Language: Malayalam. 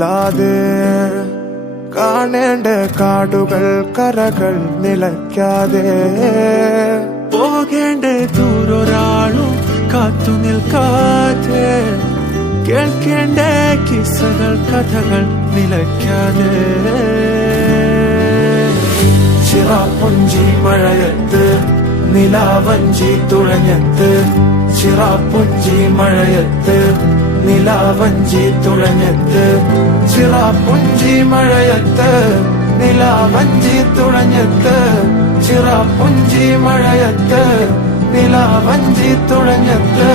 നില്ലാതെ കാണേണ്ട കാടുകൾ കരകൾ നിലയ്ക്കാതെ പോകേണ്ട ദൂരൊരാളും കാത്തു നിൽക്കാതെ കേൾക്കേണ്ട കിസ്സകൾ കഥകൾ നിലയ്ക്കാതെ ചിറാപ്പുഞ്ചി മഴയത്ത് നിലാവഞ്ചി തുഴഞ്ഞത്ത് ചിറാപ്പുഞ്ചി മഴയത്ത് നിലാവഞ്ചി തുഴഞ്ഞത്ത് ചിറാപ്പുഞ്ചി മഴയത്ത് നിലാവഞ്ചി തുഴഞ്ഞത്ത് ചിറാപ്പുഞ്ചി മഴയത്ത് നിലാവഞ്ചി തുഴഞ്ഞത്ത്